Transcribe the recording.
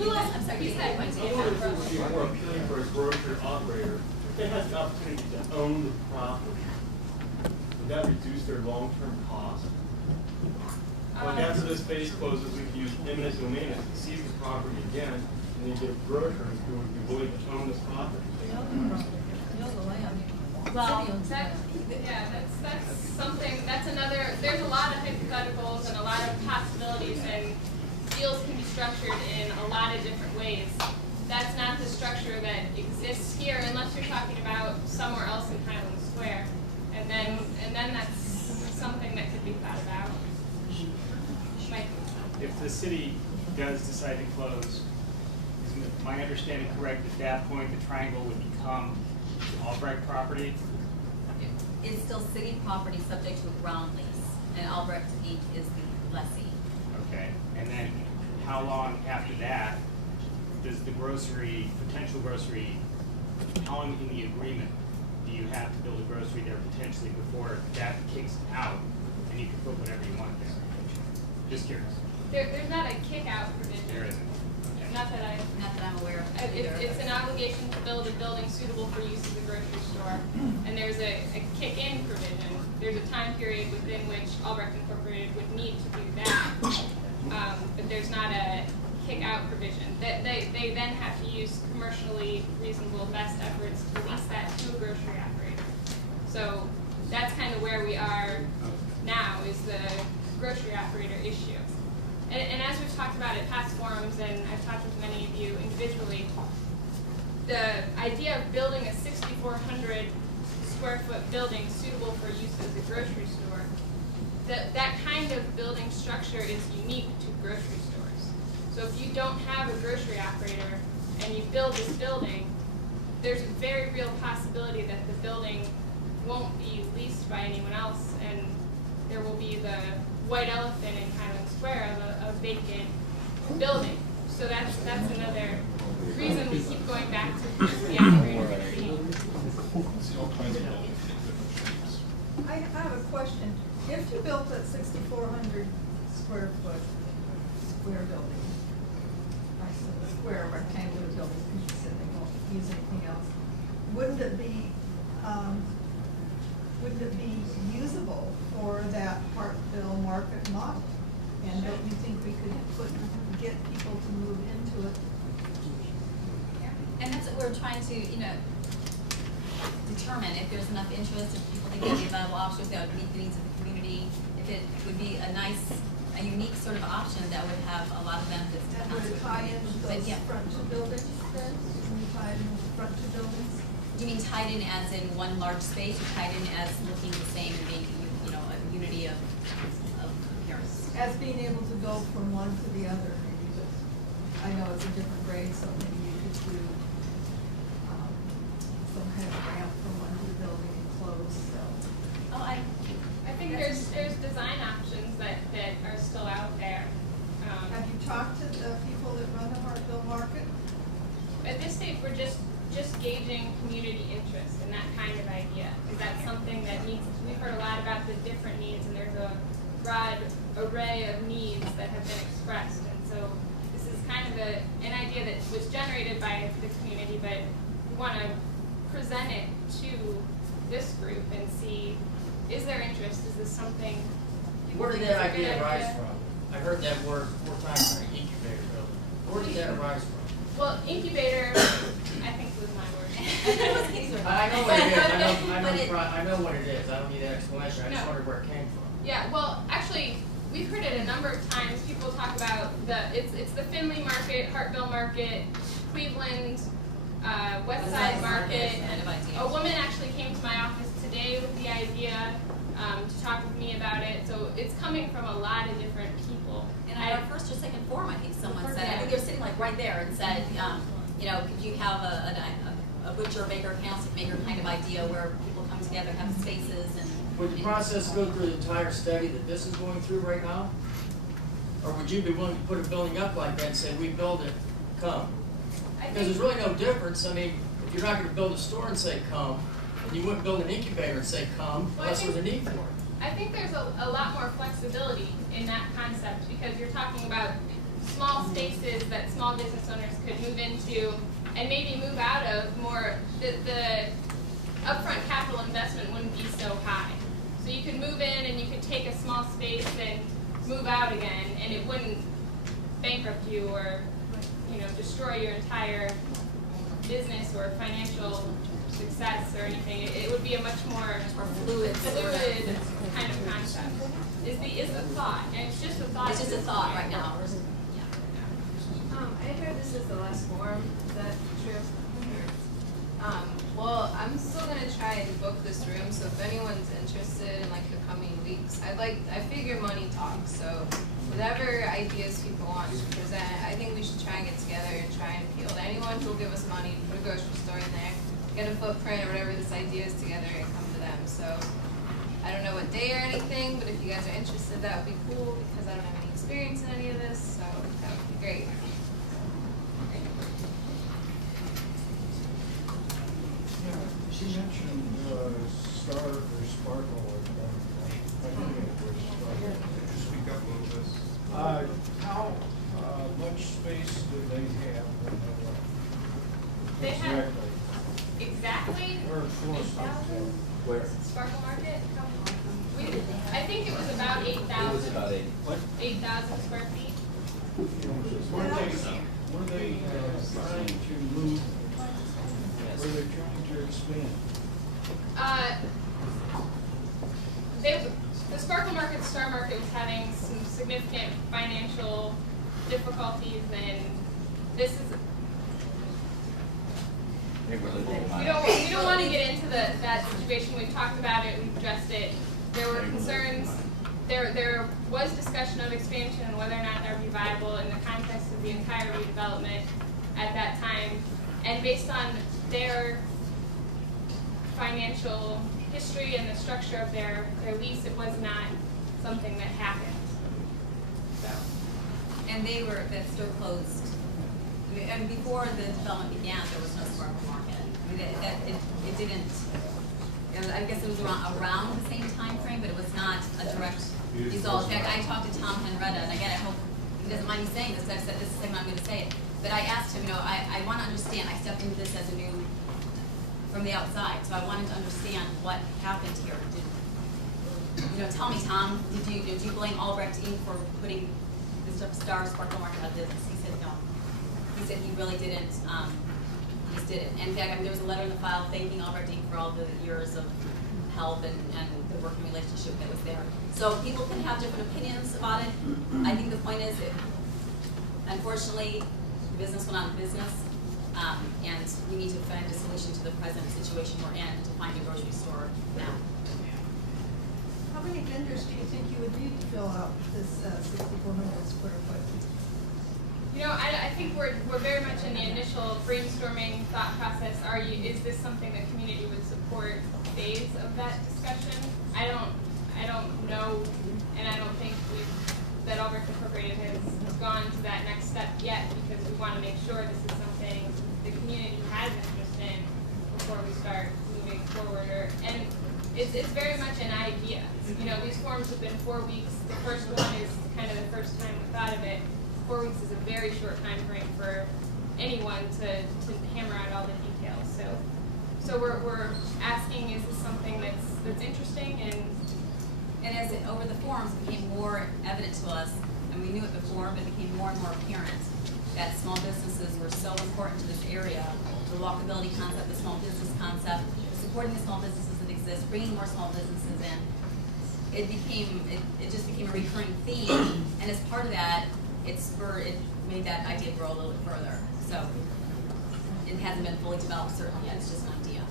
Who else? I'm sorry, you said I wonder if it would be more appealing for a grocery operator if they had the opportunity to own the property. Would that reduce their long-term cost? Like after this phase closes, we could use eminent domain to seize the property again, and then get grocers who would be willing to own this property. Well, that's something, that's another, there's a lot of hypotheticals and a lot of possibilities, and deals can be structured in a lot of different ways. That's not the structure that exists here unless you're talking about somewhere else in Highland Square. And then that's something that could be thought about. Mike? If the city does decide to close, is my understanding correct, at that point the triangle would become Albrecht property? It's still city property subject to a ground lease, and Albrecht Inc is the lessee. Okay, and then how long after that does the potential grocery, how long in the agreement do you have to build a grocery there potentially before that kicks out and you can put whatever you want there? Just curious. There's not a kick-out provision. There isn't. Okay. Not that I'm aware of. It's an obligation to build a building suitable for use as a grocery store, and there's a kick-in provision. There's a time period within which Albrecht Incorporated would need to do that, but there's not a kick-out provision. They then have to use commercially reasonable best efforts to lease that to a grocery operator. So that's kind of where we are now, is the grocery operator issue. And as we've talked about at past forums, and I've talked with many of you individually, the idea of building a 6,400 square foot building suitable for use as a grocery store, that kind of building structure is unique to grocery stores. So if you don't have a grocery operator and you build this building, there's a very real possibility that the building won't be leased by anyone else, and there will be the white elephant in Highland Square of a vacant building. So that's another reason we keep going back to the operator. I have a question. If you built that 6,400 square foot square building, I said square rectangular building because you said they won't use anything else, wouldn't it be usable for that Hartville market model? And don't you think we could get people to move into it? And that's what we're trying to, determine if there's enough interest, if people think it would be a viable option, if that would meet the needs of the community, if it would be a unique sort of option that would have a lot of benefits to the would it tie in with those front two buildings then? Can you tie in with the front two buildings? Do you mean tied in as in one large space, or tied in as looking the same and being, a unity of appearance? As being able to go from one to the other, maybe, but I know it's a different grade, so maybe you could do some kind of ramp from one to the building and close. So. Oh, I think there's design options that are still out there. Have you talked to the people that run the Hartville Market? At this stage, we're just gauging community interest in that kind of idea. Is that something that needs? We've heard a lot about the different needs, and there's a broad array of needs that have been expressed. And so this is kind of an idea that was generated by the community, but we want to present it to this group and see, is there interest? Is this something? Where did that idea arise from? I heard that word 4 times in an incubator building. Where did that arise from? Well, incubator, I think was my word. I know what it is. I know what it is. I don't need that explanation. I just wondered where it came from. Yeah, well, actually, we've heard it a number of times. People talk about it's the Findlay Market, Hartville Market, Cleveland, West Side Market. A woman actually came to my office today with the idea to talk with me about it. So it's coming from a lot of different people. And our first or second forum, I think someone said, I think they were sitting like right there and said, could you have a butcher, baker, candlestick maker kind of idea where people come together, have spaces, and would the process go through the entire study that this is going through right now? Or would you be willing to put a building up like that and say, we build it, come? Because there's really no difference. I mean, if you're not going to build a store and say come, and you wouldn't build an incubator and say come, unless there's a need for it. I think there's a lot more flexibility in that concept, because you're talking about small spaces that small business owners could move into and maybe move out of more, the upfront capital investment wouldn't be so high. So you could move in and you could take a small space and move out again, and it wouldn't bankrupt you or, you know, destroy your entire business or financial success or anything. It would be a much more fluid kind of concept. Is the thought, and it's just a thought. It's just a thought right now. I heard this is the last forum. Is that true? Well, I'm still gonna try and book this room. So if anyone's interested in like the coming weeks, I figure money talks. So whatever ideas people want to present, I think we should try and get together and try and appeal to anyone who'll give us money to put a grocery store in there, get a footprint or whatever this idea is together and come to them. So I don't know what day or anything, but if you guys are interested, that would be cool because I don't have any experience in any of this, so that would be great. She mentioned Star or Sparkle or Could you speak up a little bit? how much space do they have when They have exactly? exactly Or floor space? Where? Sparkle Market. I think it was about 8,000. It was about 8. What? 8,000 square feet. Were they trying to move? Were they trying to expand? The Sparkle Market, Star Market was having some significant financial difficulties, and this is. They were living We don't want to get into that situation. We've talked about it. We've addressed it. There were concerns. There was discussion of expansion and whether or not that would be viable in the context of the entire redevelopment at that time. And based on their financial history and the structure of their lease, it was not something that happened. So. And that store closed. And before the development began, there was no Sparkle Market. I mean, it didn't. I guess it was around the same time frame, but it was not a direct result. In fact, I talked to Tom Henretta, and again, I hope he doesn't mind me saying this. I've said this is the second time I'm going to say it. But I asked him, I want to understand. I stepped into this as a new, from the outside, so I wanted to understand what happened here. Tell me, Tom, did you blame Albrecht Inc for putting the Star Sparkle Market out of business? He said no. He said he really didn't. He just didn't. And in fact, there was a letter in the file thanking Albrecht Inc for all the years of help and the working relationship that was there. So people can have different opinions about it. I think the point is, unfortunately, the business went out of business, and we need to find a solution to the present situation we're in to find a grocery store now. How many vendors do you think you would need to fill out this 6,400 square foot? I think we're very much in the initial brainstorming thought process. Is this something the community would support phase of that discussion? I don't know, and I don't think that Albrecht Incorporated has gone to that next step yet, because we want to make sure this is something the community has interest in before we start moving forward. And it's very much an idea. These forums have been 4 weeks. The first one is kind of the first time we thought of it. 4 weeks is a very short time frame for anyone to hammer out all the details. So we're asking, is this something that's interesting? And as over the forums became more evident to us, and we knew it before, but it became more and more apparent that small businesses were so important to this area. The walkability concept, the small business concept, supporting the small businesses that exist, bringing more small businesses in. It just became a recurring theme, and as part of that, it made that idea grow a little bit further. So it hasn't been fully developed certainly yet. It's just an idea.